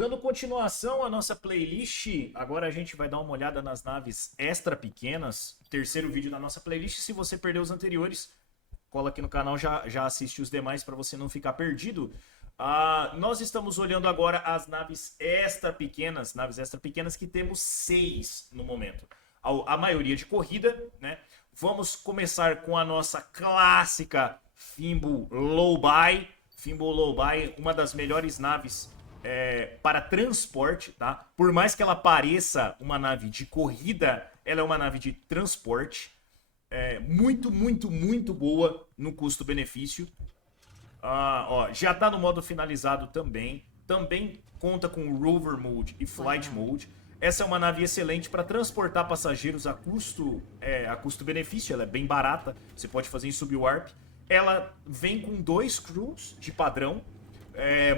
Dando continuação à nossa playlist, agora a gente vai dar uma olhada nas naves extra pequenas. Terceiro vídeo da nossa playlist. Se você perdeu os anteriores, cola aqui no canal, já assiste os demais para você não ficar perdido. Nós estamos olhando agora as naves extra pequenas que temos 6 no momento. A maioria de corrida, né? Vamos começar com a nossa clássica Fimble Lowbuy. Fimble Lowbuy, uma das melhores naves para transporte, tá? Por mais que ela pareça uma nave de corrida, ela é uma nave de transporte. Muito, muito, muito boa no custo-benefício. Já tá no modo finalizado também. Também conta com Rover Mode e Flight Mode. Essa é uma nave excelente para transportar passageiros a custo-benefício. Ela é bem barata. Você pode fazer em subwarp. Ela vem com 2 crews de padrão.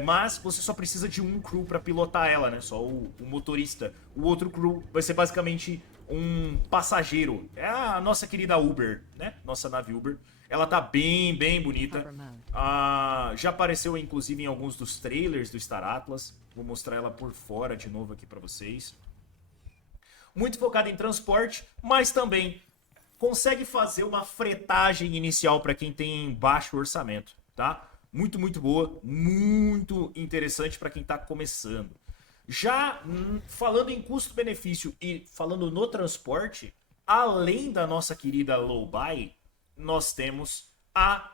Mas você só precisa de um crew para pilotar ela, né? Só o motorista. O outro crew vai ser basicamente um passageiro. É a nossa querida Uber, né? Nossa nave Uber. Ela tá bem, bem bonita. Já apareceu, inclusive, em alguns dos trailers do Star Atlas. Vou mostrar ela por fora de novo aqui para vocês. Muito focada em transporte, mas também consegue fazer uma fretagem inicial para quem tem baixo orçamento, tá? Muito, muito boa, muito interessante para quem está começando. Já falando em custo-benefício e falando no transporte, além da nossa querida Lowbuy, nós temos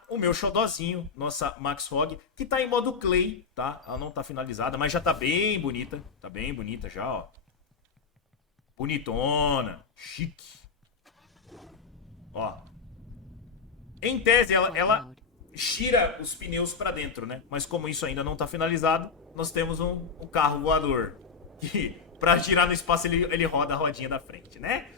o meu xodozinho, nossa Max Hog, que está em modo Clay, tá? Ela não está finalizada, mas já está bem bonita. Tá bem bonita já, ó. Bonitona, chique. Ó. Em tese, ela gira os pneus para dentro, né? Mas como isso ainda não está finalizado, nós temos um carro voador que, para girar no espaço, ele roda a rodinha da frente, né?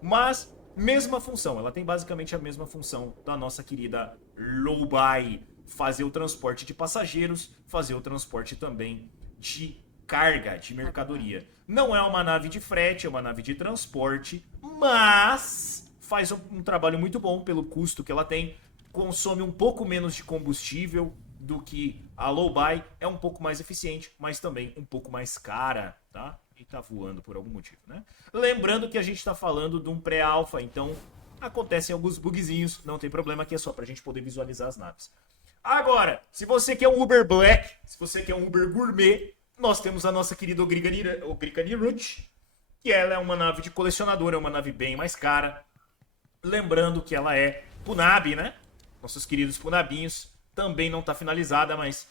Mas, mesma função. Ela tem basicamente a mesma função da nossa querida Lowbuy. Fazer o transporte de passageiros, fazer o transporte também de carga, de mercadoria. Não é uma nave de frete, é uma nave de transporte, mas faz um trabalho muito bom pelo custo que ela tem. Consome um pouco menos de combustível do que a Lowbuy, é um pouco mais eficiente, mas também um pouco mais cara, tá? E tá voando por algum motivo, né? Lembrando que a gente tá falando de um pré-alpha, então acontecem alguns bugzinhos, não tem problema, aqui é só pra gente poder visualizar as naves. Agora, se você quer um Uber Black, se você quer um Uber Gourmet, nós temos a nossa querida Ogrika Nirut, que ela é uma nave de colecionador, é uma nave bem mais cara. Lembrando que ela é Punab, né? Nossos queridos Punabinhos. Também não está finalizada, mas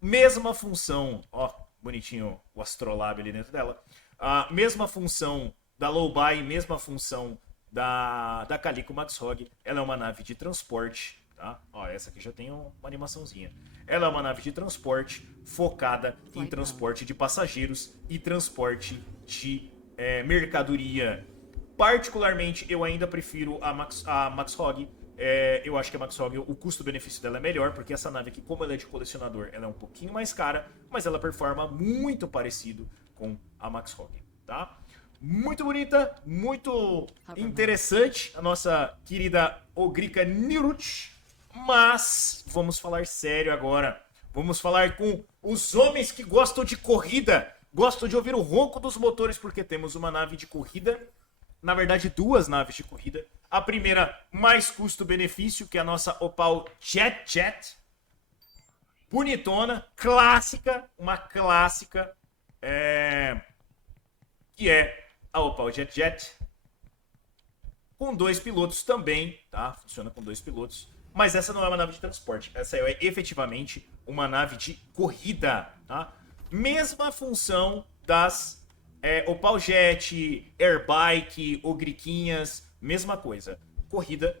mesma função. Ó, bonitinho o Astrolab ali dentro dela. A mesma função da Lowbuy, mesma função da Calico Max Hog. Ela é uma nave de transporte. Tá? Ó, essa aqui já tem uma animaçãozinha. Ela é uma nave de transporte focada em transporte de passageiros e transporte de mercadoria. Particularmente, eu ainda prefiro a Max Hog. Eu acho que a Max Hog, o custo-benefício dela é melhor, porque essa nave aqui, como ela é de colecionador, ela é um pouquinho mais cara, mas ela performa muito parecido com a Max Hog, tá? Muito bonita, muito interessante a nossa querida Ogrika Nirut. Mas vamos falar sério agora. Vamos falar com os homens que gostam de corrida, gostam de ouvir o ronco dos motores, porque temos uma nave de corrida, na verdade 2 naves de corrida. A primeira, mais custo-benefício, que é a nossa Opal Jet. Bonitona, clássica, uma clássica, que é a Opal Jet. Com 2 pilotos também, tá? Funciona com 2 pilotos. Mas essa não é uma nave de transporte. Essa é efetivamente uma nave de corrida, tá? Mesma função das Opal Jet, Airbike, Ogriquinhas, mesma coisa. Corrida,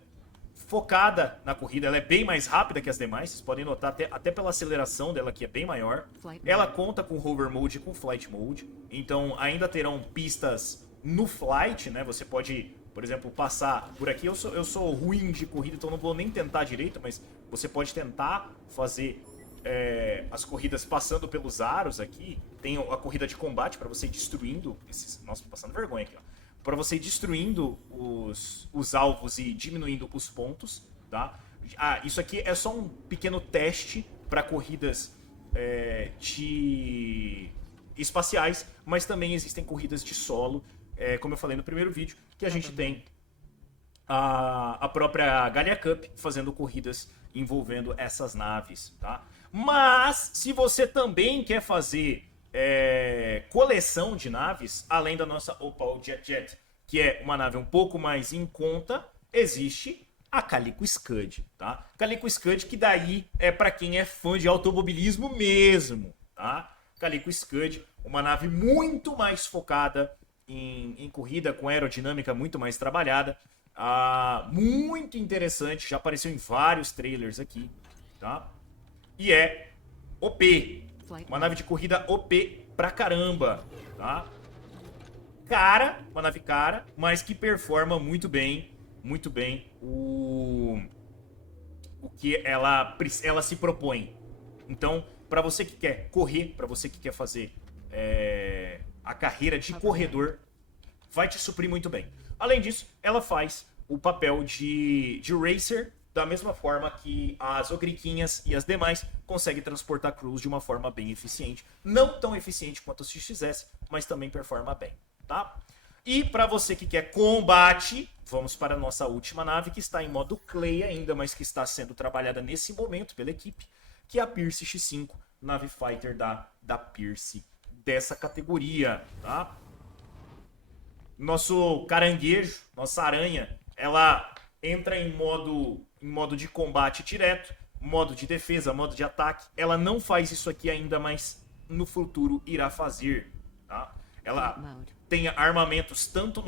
focada na corrida, ela é bem mais rápida que as demais. Vocês podem notar até pela aceleração dela, que é bem maior. Ela conta com Hover Mode e com Flight Mode. Então ainda terão pistas no Flight, né? Você pode, por exemplo, passar por aqui. Eu sou ruim de corrida, então não vou nem tentar direito, mas você pode tentar fazer as corridas passando pelos aros aqui. Tem a corrida de combate para você ir destruindo esses... Nossa, tô passando vergonha aqui, ó. Para você ir destruindo os alvos e diminuindo os pontos, tá? Isso aqui é só um pequeno teste para corridas de espaciais, mas também existem corridas de solo, como eu falei no primeiro vídeo, que a gente tem a própria Gallia Cup fazendo corridas envolvendo essas naves, tá? Mas, se você também quer fazer coleção de naves, além da nossa Opal Jet, que é uma nave um pouco mais em conta, existe a Calico Scud, tá? Calico Scud, que daí é para quem é fã de automobilismo mesmo, tá? Calico Scud, uma nave muito mais focada em corrida, com aerodinâmica muito mais trabalhada, muito interessante, já apareceu em vários trailers aqui, tá? E é OP, uma nave de corrida OP pra caramba, tá? Uma nave cara, mas que performa muito bem o que ela se propõe. Então, para você que quer correr, para você que quer fazer a carreira de corredor, vai te suprir muito bem. Além disso, ela faz o papel de racer da mesma forma que as Ogriquinhas e as demais conseguem transportar crews de uma forma bem eficiente. Não tão eficiente quanto as XXS, mas também performa bem, tá? E para você que quer combate, vamos para a nossa última nave, que está em modo Clay ainda, mas que está sendo trabalhada nesse momento pela equipe, que é a Pierce X5, nave fighter da Pierce dessa categoria, tá? Nosso caranguejo, nossa aranha, ela entra em modo de combate direto, modo de defesa, modo de ataque. Ela não faz isso aqui ainda, mas no futuro irá fazer, tá? Ela tem armamentos tanto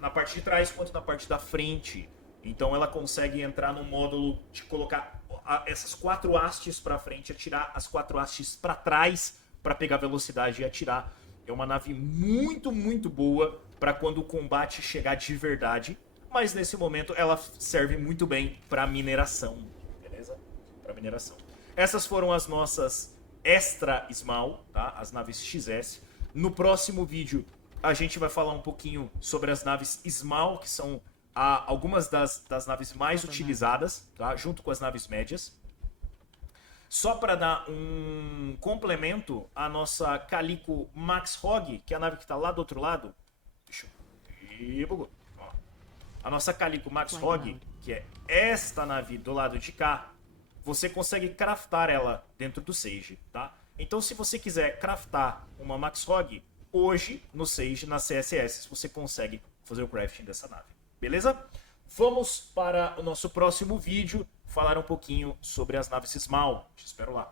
na parte de trás quanto na parte da frente. Então ela consegue entrar no módulo de colocar essas 4 hastes para frente, atirar as 4 hastes para trás para pegar velocidade e atirar. É uma nave muito, muito boa para quando o combate chegar de verdade. Mas nesse momento ela serve muito bem para mineração, beleza? Para mineração. Essas foram as nossas Extra Small, tá? As naves XS. No próximo vídeo a gente vai falar um pouquinho sobre as naves Small, que são algumas das naves mais utilizadas, tá? Junto com as naves médias. Só para dar um complemento, a nossa Calico Max Hog, que é a nave que está lá do outro lado. Deixa eu... A nossa Calico Max Hog, que é esta nave do lado de cá, você consegue craftar ela dentro do Sage, tá? Então, se você quiser craftar uma Max Hog, hoje no Sage, na CSS, você consegue fazer o crafting dessa nave, beleza? Vamos para o nosso próximo vídeo, falar um pouquinho sobre as naves Small. Te espero lá.